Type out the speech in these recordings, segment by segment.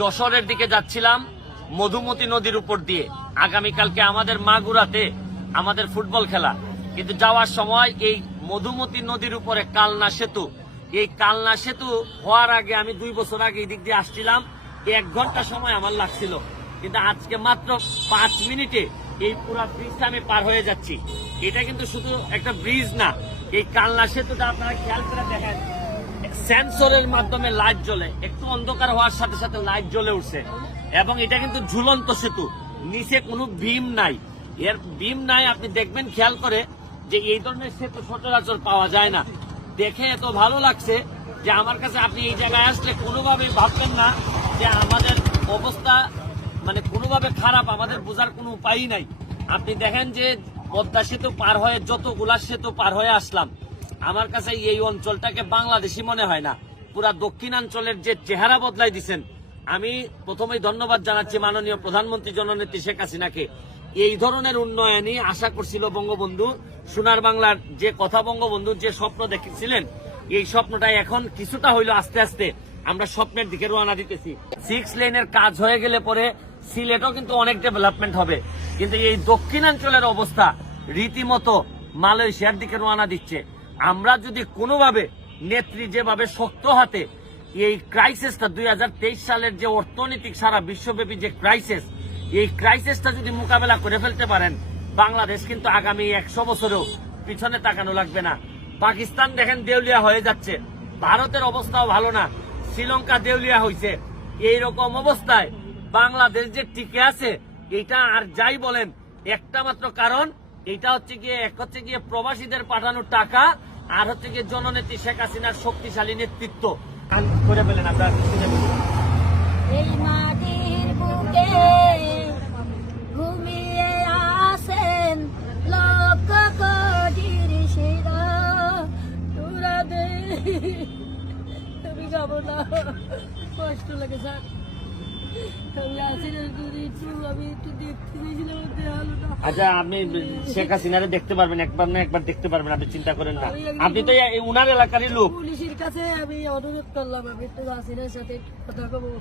যশোরের দিকে যাচ্ছিলাম মধুমতি নদীর উপর দিয়ে। আগামীকালকে আমাদের মাগুরাতে আমাদের ফুটবল খেলা, কিন্তু যাওয়ার সময় এই মধুমতি নদীর উপরে কালনা সেতু, এই কালনা সেতু হওয়ার আগে আমি 2 বছর আগে এই দিক দিয়ে আসছিলাম, 1 ঘন্টা সময় আমার লাগছিল, কিন্তু আজকে মাত্র 5 মিনিটে এই পুরো ব্রিজটা আমি পার হয়ে যাচ্ছি। এটা কিন্তু শুধু একটা ব্রিজ না, এই কালনা সেতুটা আপনারা খেয়াল করে দেখেন, সেন্সরের মাধ্যমে লাইট জ্বলে, একটু অন্ধকার হওয়ার সাথে সাথে লাইট জ্বলে উঠছে। এবং এটা কিন্তু ঝুলন্ত সেতু, নিচে কোনো বিম নাই, এর বিম নাই। আপনি দেখবেন খেয়াল করে যে এই ধরনের সেতু সচরাচর পাওয়া যায় না। দেখে এত ভালো লাগছে যে আমার কাছে, আপনি এই জায়গায় আসলে কোনোভাবে ভাববেন না যে আমাদের অবস্থা মানে কোনোভাবে খারাপ, আমাদের বোঝার কোনো উপায়ই নাই। আপনি দেখেন যে পদ্মা সেতু পার হয়ে যতগুলা সেতু পার হয়ে আসলাম, আমার কাছে এই অঞ্চলটাকে বাংলাদেশি মনে হয় না, পুরা দক্ষিণাঞ্চলের যে চেহারা বদলাই দিচ্ছেন। আমি প্রথমেই ধন্যবাদ জানাচ্ছি মাননীয় প্রধানমন্ত্রী জননেত্রী শেখ হাসিনাকে। এই ধরনের উন্নয়নই আশা করছিল বঙ্গবন্ধু, সোনার বাংলার যে কথা বঙ্গবন্ধুর যে স্বপ্ন দেখেছিলেন, এই স্বপ্নটা এখন কিছুটা হইলো আস্তে আস্তে আমরা স্বপ্নের দিকে রওনা দিতেছি। 6 লেনের কাজ হয়ে গেলে পরে সিলেটও কিন্তু অনেক ডেভেলপমেন্ট হবে, কিন্তু এই দক্ষিণাঞ্চলের অবস্থা রীতিমতো মালয়েশিয়ার দিকে রওনা দিচ্ছে। আমরা যদি কোনোভাবে নেত্রী যেভাবে শক্ত হাতে এই ক্রাইসিসটা 2023 সালের যে অর্থনৈতিক সারা বিশ্বব্যাপী যে ক্রাইসিস, এই ক্রাইসিসটা যদি মোকাবেলা করে ফেলতে পারেন, বাংলাদেশ কিন্তু আগামী 100 বছরেও পিছনে তাকানো লাগবে না। পাকিস্তান দেখেন দেউলিয়া হয়ে যাচ্ছে, ভারতের অবস্থাও ভালো না, শ্রীলঙ্কা দেউলিয়া হয়েছে। এইরকম অবস্থায় বাংলাদেশ যে টিকে আছে, এটা আর যাই বলেন একটা মাত্র কারণ, এটা হচ্ছে গিয়ে প্রবাসীদের পাঠানোর টাকা, আর হচ্ছে গিয়ে জননেত্রী শেখ হাসিনার শক্তিশালী নেতৃত্ব। করে ফেলেন আপনার এই মাটির বুকে ঘুমিয়ে আসেন লক্ষ কোটির শিরা, তোরা দে আমি যাবো না, কষ্ট লাগে স্যার। আচ্ছা, আপনি শেখ হাসিনারে দেখতে পারবেন, একবার না একবার দেখতে পারবেন, আপনি চিন্তা করেন না। আপনি তো উনার এলাকারই লোক। পুলিশের কাছে আমি অনুরোধ করলাম, আমি একটু হাসিনার সাথে কথা বলবো।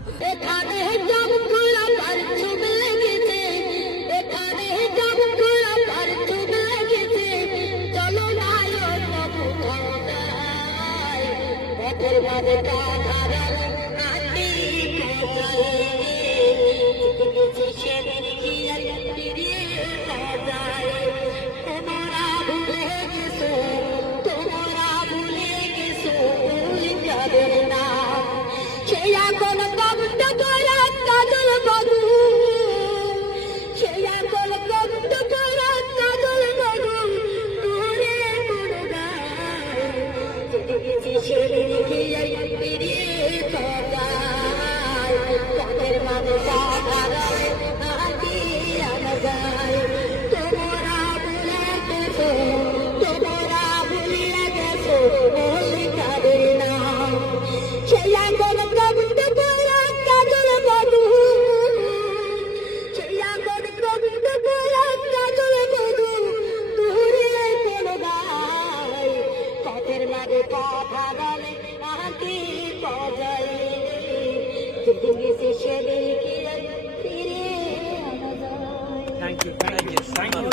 Thank you.